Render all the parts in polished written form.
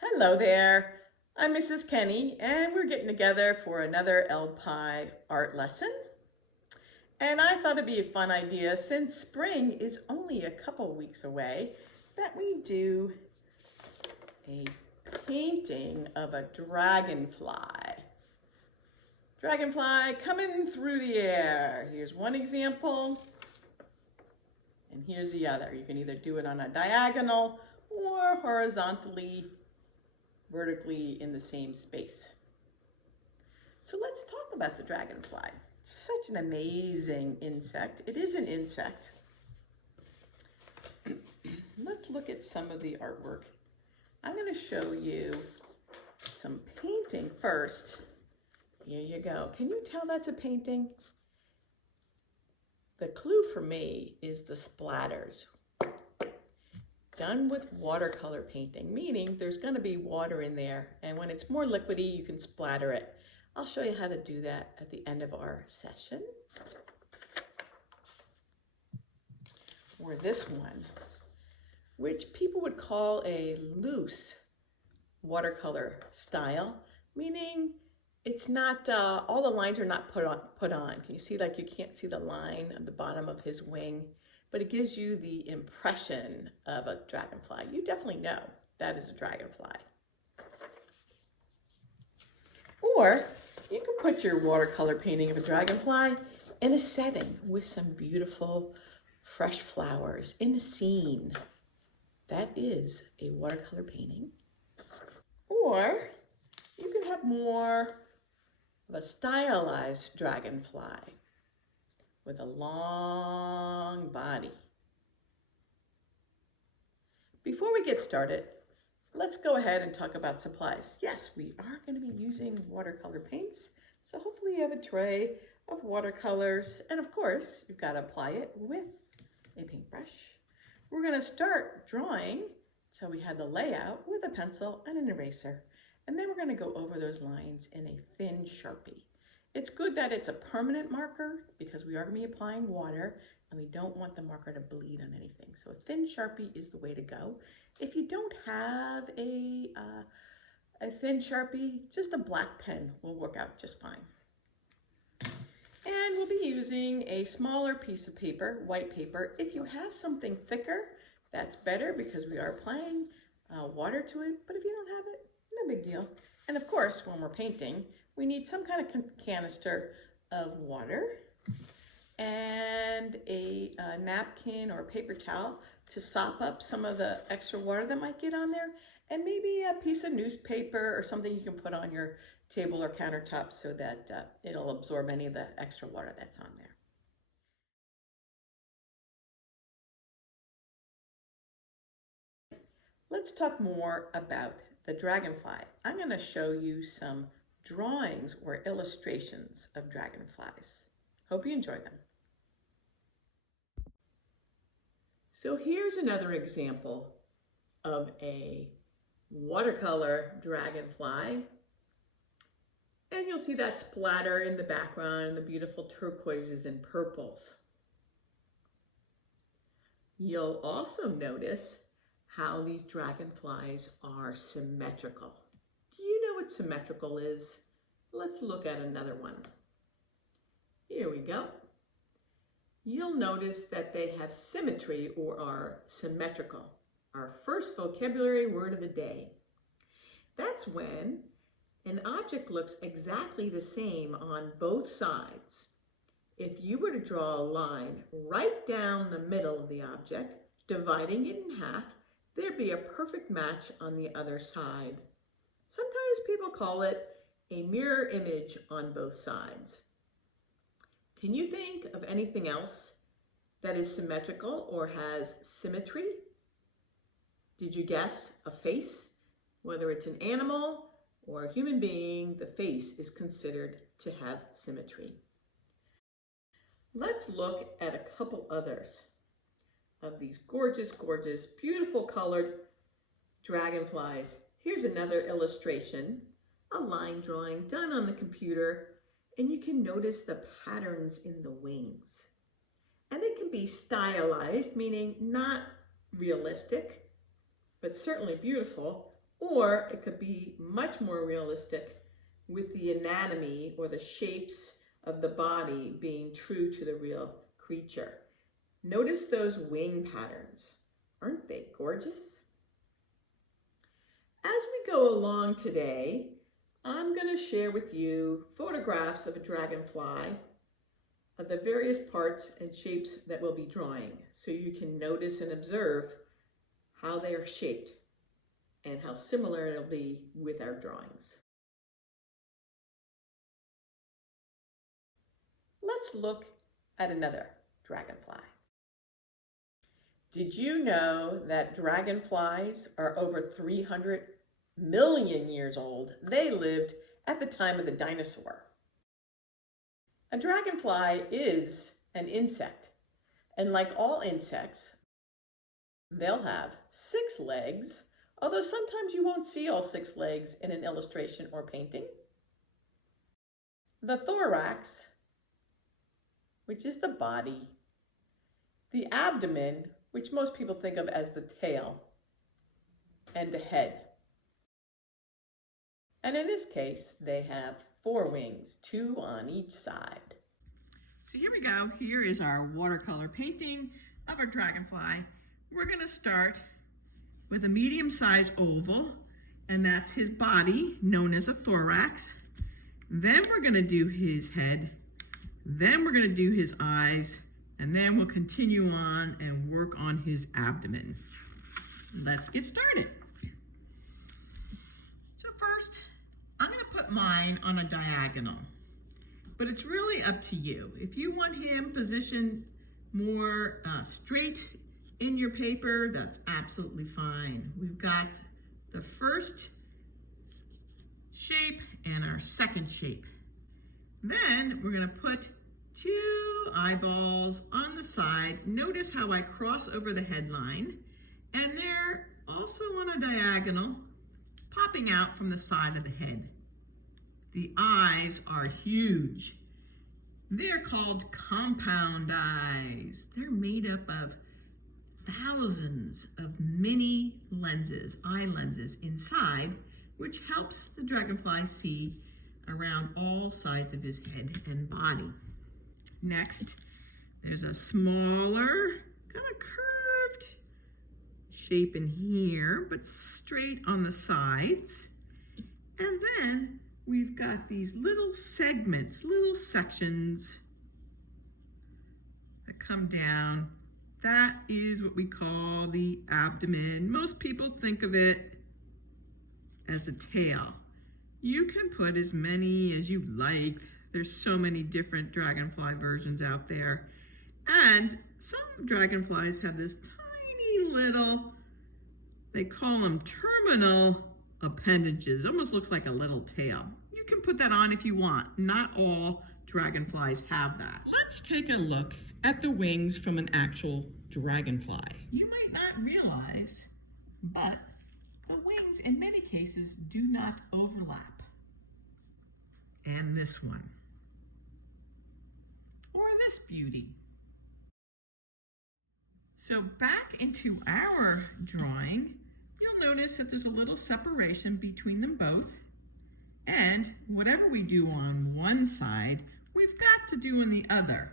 Hello there. I'm Mrs. Kenney, and we're getting together for another LPI art lesson. And I thought it'd be a fun idea, since spring is only a couple weeks away, that we do a painting of a dragonfly. Dragonfly coming through the air. Here's one example, and here's the other. You can either do it on a diagonal or horizontally, vertically in the same space. So let's talk about the dragonfly. It's such an amazing insect. It is an insect. Let's look at some of the artwork. I'm going to show you some painting first. Here you go. Can you tell that's a painting? The clue for me is the splatters. Done with watercolor painting, meaning there's going to be water in there, and when it's more liquidy, you can splatter it. I'll show you how to do that at the end of our session. Or this one, which people would call a loose watercolor style, meaning it's not, all the lines are not put on. Can you see, like, you can't see the line at the bottom of his wing? But it gives you the impression of a dragonfly. You definitely know that is a dragonfly. Or you can put your watercolor painting of a dragonfly in a setting with some beautiful fresh flowers in a scene. That is a watercolor painting. Or you can have more of a stylized dragonfly with a long body. Before we get started, let's go ahead and talk about supplies. Yes, we are going to be using watercolor paints, so hopefully you have a tray of watercolors, and of course, you've got to apply it with a paintbrush. We're going to start drawing, so we have the layout with a pencil and an eraser, and then we're going to go over those lines in a thin Sharpie. It's good that it's a permanent marker because we are going to be applying water and we don't want the marker to bleed on anything. So a thin Sharpie is the way to go. If you don't have a thin Sharpie, just a black pen will work out just fine. And we'll be using a smaller piece of paper, white paper. If you have something thicker, that's better because we are applying water to it. But if you don't have it, no big deal. And of course, when we're painting, we need some kind of canister of water and a napkin or a paper towel to sop up some of the extra water that might get on there, and maybe a piece of newspaper or something you can put on your table or countertop so that it'll absorb any of the extra water that's on there. Let's talk more about the dragonfly. I'm going to show you some drawings or illustrations of dragonflies. Hope you enjoy them. So here's another example of a watercolor dragonfly. And you'll see that splatter in the background, the beautiful turquoises and purples. You'll also notice how these dragonflies are symmetrical. Do you know what symmetrical is? Let's look at another one. Here we go. You'll notice that they have symmetry or are symmetrical. Our first vocabulary word of the day. That's when an object looks exactly the same on both sides. If you were to draw a line right down the middle of the object, dividing it in half, there'd be a perfect match on the other side. Sometimes people call it a mirror image on both sides. Can you think of anything else that is symmetrical or has symmetry? Did you guess a face? Whether it's an animal or a human being, the face is considered to have symmetry. Let's look at a couple others of these gorgeous, gorgeous, beautiful colored dragonflies. Here's another illustration, a line drawing done on the computer, and you can notice the patterns in the wings. And it can be stylized, meaning not realistic, but certainly beautiful, Or it could be much more realistic with the anatomy or the shapes of the body being true to the real creature. Notice those wing patterns. Aren't they gorgeous? As we go along today, I'm going to share with you photographs of a dragonfly, of the various parts and shapes that we'll be drawing, so you can notice and observe how they are shaped and how similar it'll be with our drawings. Let's look at another dragonfly. Did you know that dragonflies are over 300 million years old? They lived at the time of the dinosaur. A dragonfly is an insect, and like all insects, they'll have 6 legs, although sometimes you won't see all 6 legs in an illustration or painting. The thorax, which is the body, the abdomen, which most people think of as the tail, and the head. And in this case, they have 4 wings, 2 on each side. So here we go. Here is our watercolor painting of our dragonfly. We're going to start with a medium-sized oval, and that's his body, known as a thorax. Then we're going to do his head. Then we're going to do his eyes, and then we'll continue on and work on his abdomen. Let's get started. So first, I'm going to put mine on a diagonal, but it's really up to you. If you want him positioned more straight in your paper, that's absolutely fine. We've got the first shape and our second shape. Then we're going to put 2 eyeballs on the side. Notice how I cross over the headline, and they're also on a diagonal, popping out from the side of the head. The eyes are huge. They're called compound eyes. They're made up of thousands of mini lenses, eye lenses inside, which helps the dragonfly see around all sides of his head and body. Next, there's a smaller, kind of curved shape in here, but straight on the sides. And then we've got these little segments, little sections that come down. That is what we call the abdomen. Most people think of it as a tail. You can put as many as you like. There's so many different dragonfly versions out there. And some dragonflies have this tiny little, they call them terminal appendages. Almost looks like a little tail. You can put that on if you want. Not all dragonflies have that. Let's take a look at the wings from an actual dragonfly. You might not realize, but the wings in many cases do not overlap. And this one. Or this beauty. So back into our drawing, you'll notice that there's a little separation between them both. And whatever we do on one side, we've got to do on the other.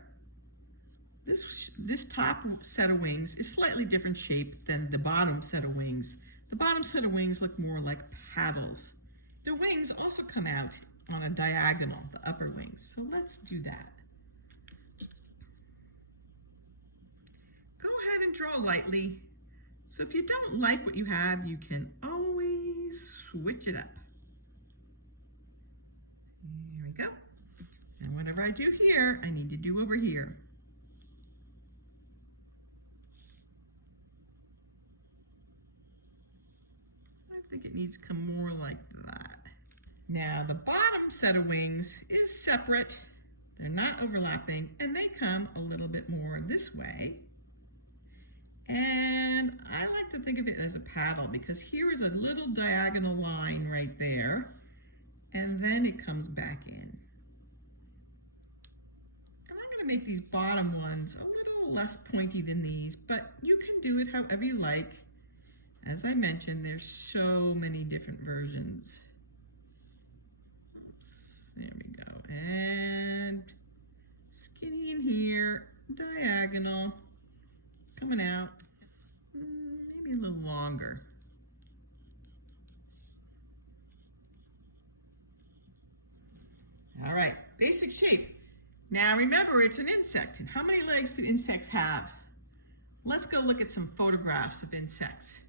This top set of wings is slightly different shape than the bottom set of wings. The bottom set of wings look more like paddles. The wings also come out on a diagonal, the upper wings. So let's do that. Go ahead and draw lightly. So if you don't like what you have, you can always switch it up. Here we go. And whatever I do here, I need to do over here. I think it needs to come more like that. Now the bottom set of wings is separate. They're not overlapping, and they come a little bit more this way. And I like to think of it as a paddle because here is a little diagonal line right there, and then it comes back in. And I'm going to make these bottom ones a little less pointy than these, but you can do it however you like. As I mentioned, there's so many different versions. Oops, there we go. And skinny in here, diagonal, coming out, maybe a little longer. All right, basic shape. Now remember, it's an insect. And how many legs do insects have? Let's go look at some photographs of insects.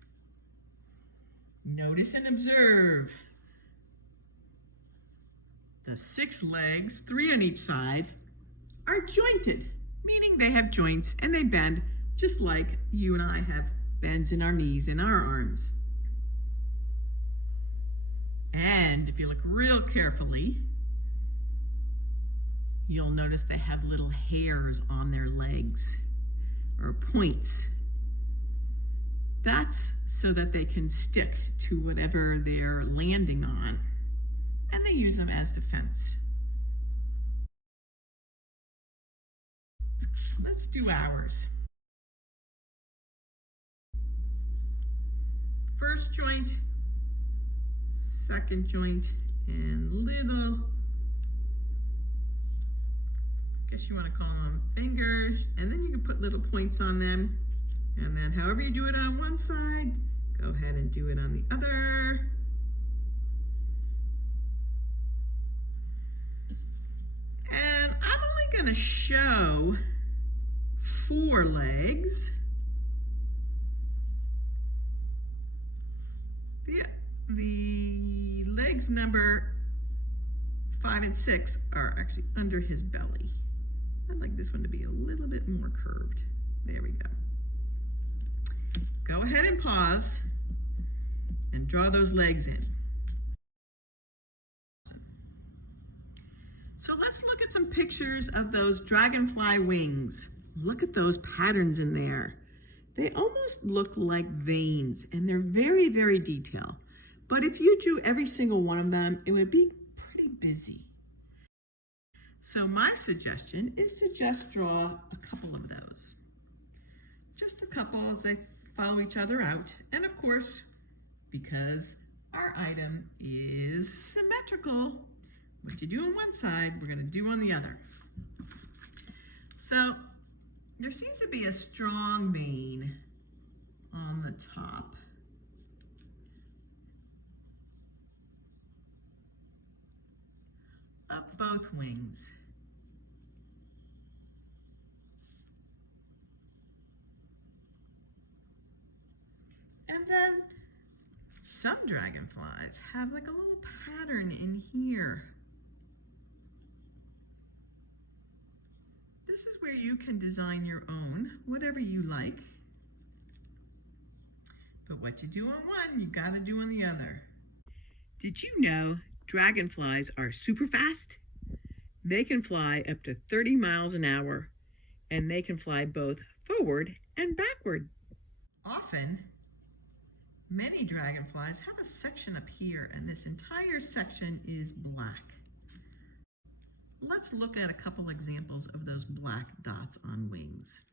Notice and observe. The 6 legs, 3 on each side, are jointed, meaning they have joints and they bend just like you and I have bends in our knees and our arms. And if you look real carefully, you'll notice they have little hairs on their legs, or points. That's so that they can stick to whatever they're landing on, and they use them as defense. Let's do ours. First joint, second joint, and little, I guess you want to call them fingers, and then you can put little points on them. And then however you do it on one side, go ahead and do it on the other. And I'm only going to show 4 legs. The legs number 5 and 6 are actually under his belly. I'd like this one to be a little bit more curved. There we go. Go ahead and pause and draw those legs in. So let's look at some pictures of those dragonfly wings. Look at those patterns in there. They almost look like veins, and they're very, very detailed. But if you drew every single one of them, it would be pretty busy. So my suggestion is to just draw a couple of those. Just a couple as they follow each other out. And of course, because our item is symmetrical, what you do on one side, we're going to do on the other. So there seems to be a strong vein on the top. Up both wings. And then some dragonflies have like a little pattern in here. This is where you can design your own, whatever you like. But what you do on one, you gotta do on the other. Did you know dragonflies are super fast? They can fly up to 30 miles an hour, and they can fly both forward and backward. Often, many dragonflies have a section up here, and this entire section is black. Let's look at a couple examples of those black dots on wings.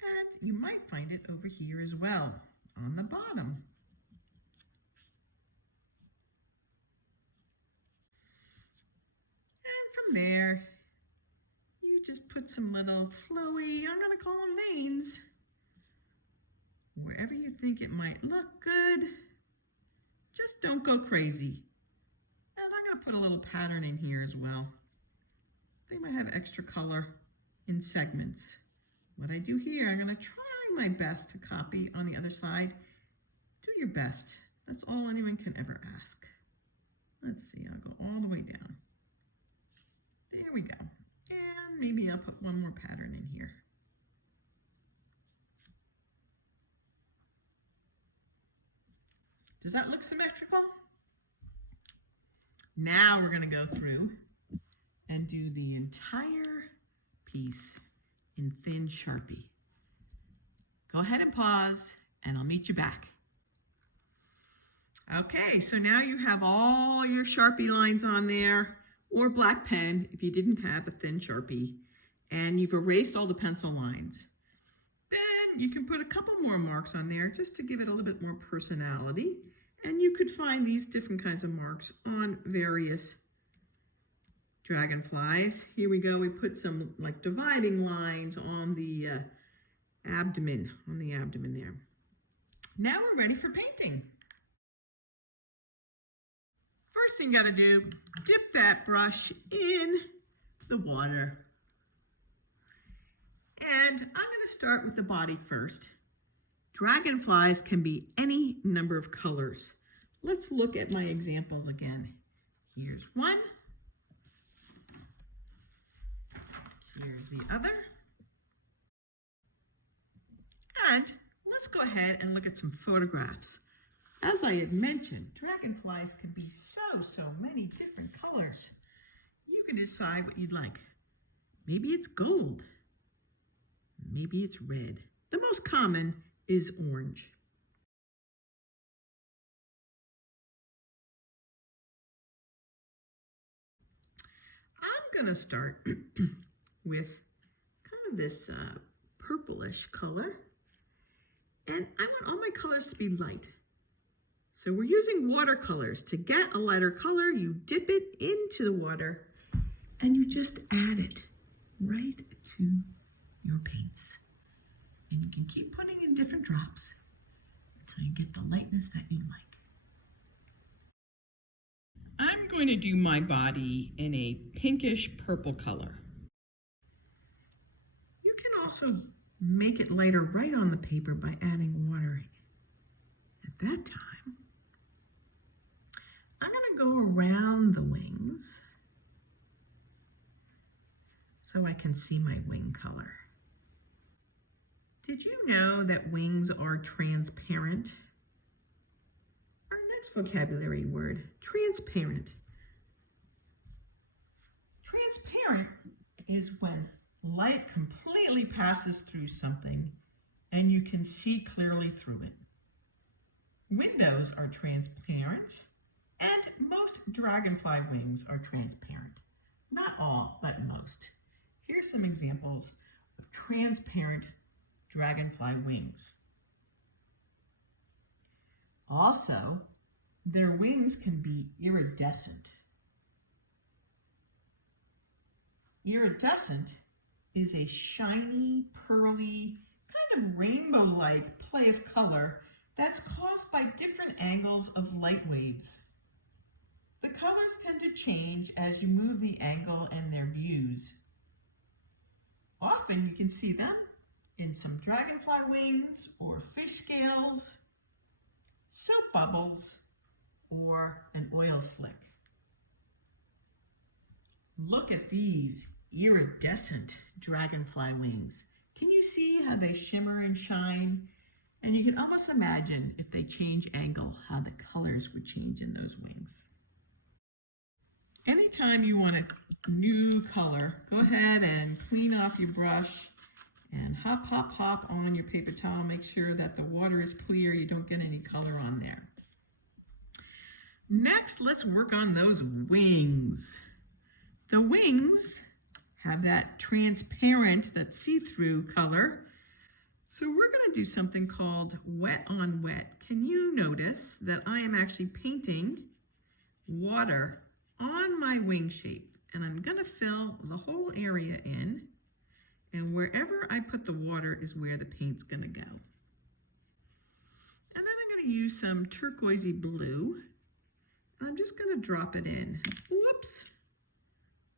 And you might find it over here as well, on the bottom. And from there, you just put some little flowy, I'm going to call them veins, wherever you think it might look good. Just don't go crazy. And I'm going to put a little pattern in here as well. They might have extra color in segments. What I do here, I'm going to try my best to copy on the other side. Do your best. That's all anyone can ever ask. Let's see, I'll go all the way down. There we go. And maybe I'll put one more pattern in here. Does that look symmetrical? Now we're going to go through and do the entire piece in thin Sharpie. Go ahead and pause, and I'll meet you back. Okay, so now you have all your Sharpie lines on there. or black pen if you didn't have a thin Sharpie, and you've erased all the pencil lines. Then you can put a couple more marks on there just to give it a little bit more personality. And you could find these different kinds of marks on various dragonflies. Here we go. We put some like dividing lines on the abdomen, there. Now we're ready for painting. First thing you got to do, dip that brush in the water. And I'm going to start with the body first. Dragonflies can be any number of colors. Let's look at my examples again. Here's one. Here's the other. And let's go ahead and look at some photographs. As I had mentioned, dragonflies can be so many different colors. You can decide what you'd like. Maybe it's gold. Maybe it's red. The most common is orange. I'm going to start with kind of this purplish color. And I want all my colors to be light. So we're using watercolors. To get a lighter color, you dip it into the water and you just add it right to your paints. And you can keep putting in different drops until you get the lightness that you like. I'm going to do my body in a pinkish purple color. You can also make it lighter right on the paper by adding water. At that time, I'm going to go around the wings so I can see my wing color. Did you know that wings are transparent? Our next vocabulary word, transparent. Transparent is when light completely passes through something and you can see clearly through it. Windows are transparent and most dragonfly wings are transparent. Not all, but most. Here's some examples of transparent dragonfly wings. Also, their wings can be iridescent. Iridescent is a shiny, pearly, kind of rainbow-like play of color that's caused by different angles of light waves. The colors tend to change as you move the angle and their views. Often you can see them in some dragonfly wings or fish scales, soap bubbles, or an oil slick. Look at these iridescent dragonfly wings. Can you see how they shimmer and shine? And you can almost imagine if they change angle, how the colors would change in those wings. Anytime you want a new color, go ahead and clean off your brush and hop on your paper towel. Make sure that the water is clear, you don't get any color on there. Next, let's work on those wings. The wings have that transparent, that see-through color. So we're going to do something called wet on wet. Can you notice that I am actually painting water on my wing shape? And I'm going to fill the whole area in. And wherever I put the water is where the paint's going to go. And then I'm going to use some turquoisey blue. I'm just going to drop it in. Whoops.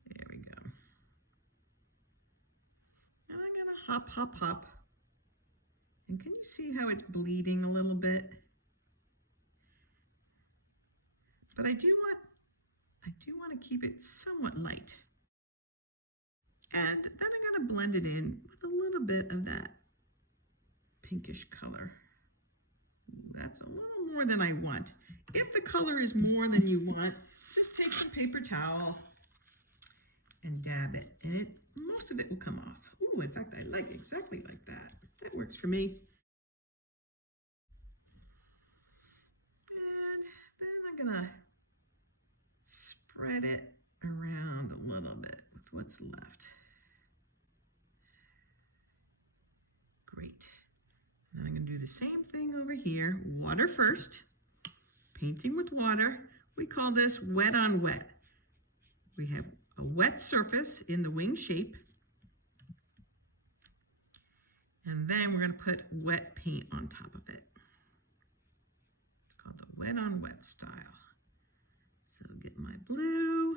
There we go. And I'm going to hop. And can you see how it's bleeding a little bit? But I do want to keep it somewhat light. And then I'm going to blend it in with a little bit of that pinkish color. That's a little more than I want. If the color is more than you want, just take some paper towel and dab it. And most of it will come off. Ooh, in fact, I like exactly like that. That works for me. And then I'm going to spread it around what's left. Great. Now I'm going to do the same thing over here. Water first. Painting with water. We call this wet on wet. We have a wet surface in the wing shape. And then we're going to put wet paint on top of it. It's called the wet on wet style. So get my blue.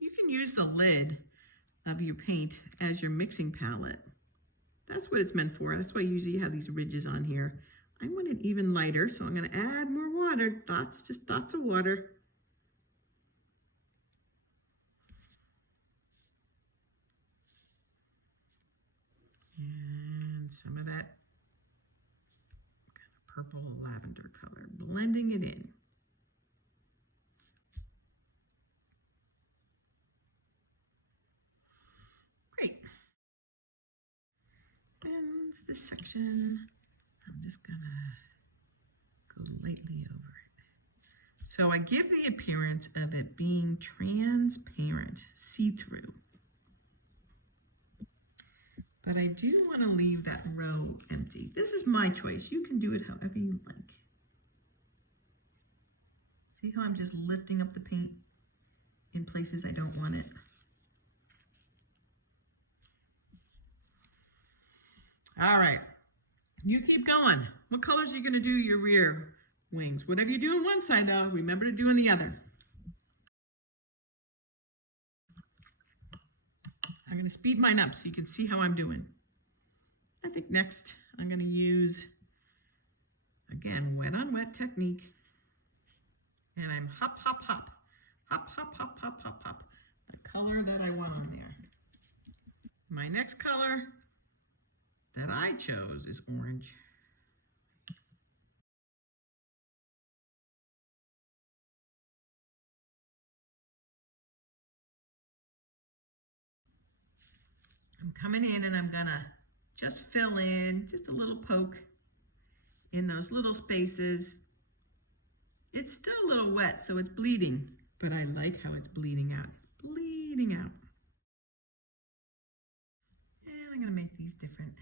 You can use the lid of your paint as your mixing palette. That's what it's meant for. That's why you usually have these ridges on here. I want it even lighter, so I'm going to add more water, dots, just dots of water. And some of that kind of purple lavender color, blending it in. Great. And this section, I'm just gonna go lightly over it. So I give the appearance of it being transparent, see-through. But I do want to leave that row empty. This is my choice. You can do it however you like. See how I'm just lifting up the paint in places I don't want it? All right, you keep going. What colors are you going to do your rear wings? Whatever you do on one side, though, remember to do on the other. I'm going to speed mine up so you can see how I'm doing. I think next I'm going to use, again, wet on wet technique. And I'm hop, hop, hop, hop, hop, hop, hop, hop, hop, the color that I want on there. My next color that I chose is orange. I'm coming in and I'm gonna just fill in just a little poke in those little spaces. It's still a little wet, so it's bleeding, but I like how it's bleeding out. It's bleeding out. And I'm gonna make these different,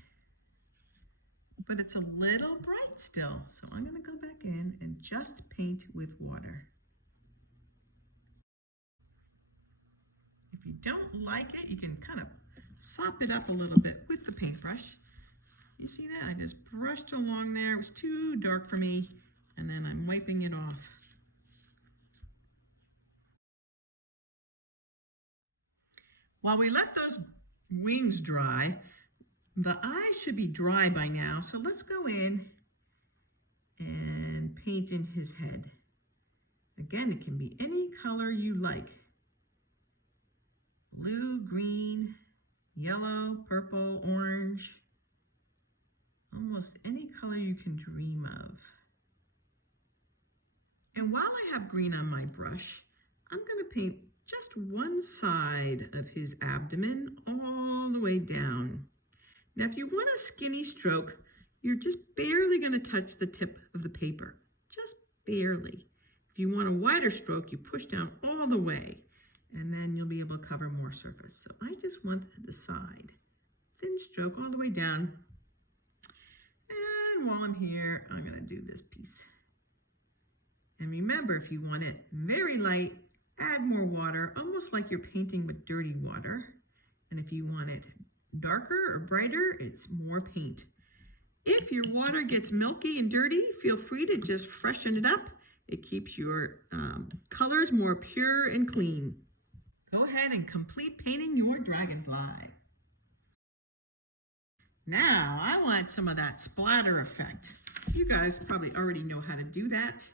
but it's a little bright still, so I'm gonna go back in and just paint with water. If you don't like it, you can kind of sop it up a little bit with the paintbrush. You see that? I just brushed along there. It was too dark for me, and then I'm wiping it off. While we let those wings dry, the eyes should be dry by now, so let's go in and paint in his head. Again, it can be any color you like. Blue, green, yellow, purple, orange, almost any color you can dream of. And while I have green on my brush, I'm going to paint just one side of his abdomen all the way down. Now, if you want a skinny stroke, you're just barely going to touch the tip of the paper, just barely. If you want a wider stroke, you push down all the way, and then you'll be able to cover more surface. So I just want the side, thin stroke all the way down. And while I'm here, I'm going to do this piece. And remember, if you want it very light, add more water, almost like you're painting with dirty water. And if you want it darker or brighter, it's more paint. If your water gets milky and dirty, feel free to just freshen it up. It keeps your colors more pure and clean. Go ahead and complete painting your dragonfly. Now, I want some of that splatter effect. You guys probably already know how to do that.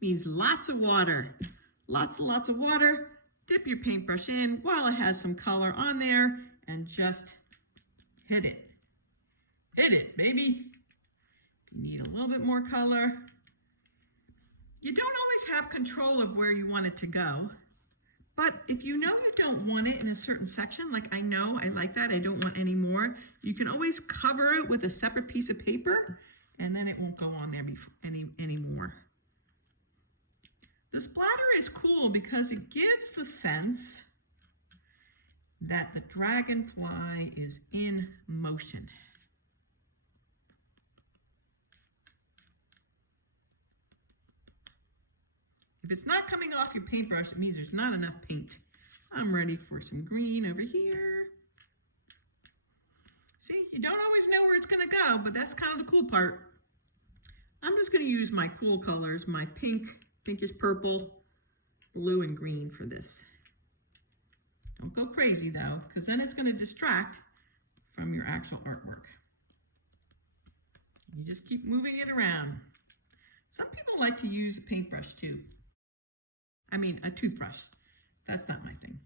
Means lots of water. Lots and lots of water. Dip your paintbrush in while it has some color on there and just hit it. Hit it, baby. You need a little bit more color. You don't always have control of where you want it to go. But if you know you don't want it in a certain section, like I know I like that, I don't want any more, you can always cover it with a separate piece of paper and then it won't go on there anymore. The splatter is cool because it gives the sense that the dragonfly is in motion. If it's not coming off your paintbrush, it means there's not enough paint. I'm ready for some green over here. See, you don't always know where it's going to go, but that's kind of the cool part. I'm just going to use my cool colors, my pink, pinkish purple, blue, and green for this. Don't go crazy though, because then it's going to distract from your actual artwork. You just keep moving it around. Some people like to use a paintbrush too. I mean, a toothbrush. That's not my thing.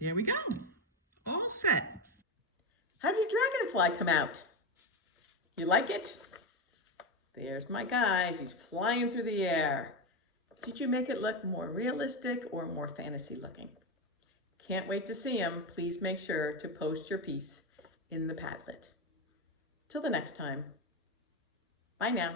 There we go. All set. How did your dragonfly come out? You like it? There's my guys. He's flying through the air. Did you make it look more realistic or more fantasy looking? Can't wait to see him. Please make sure to post your piece in the Padlet. Till the next time. Bye now.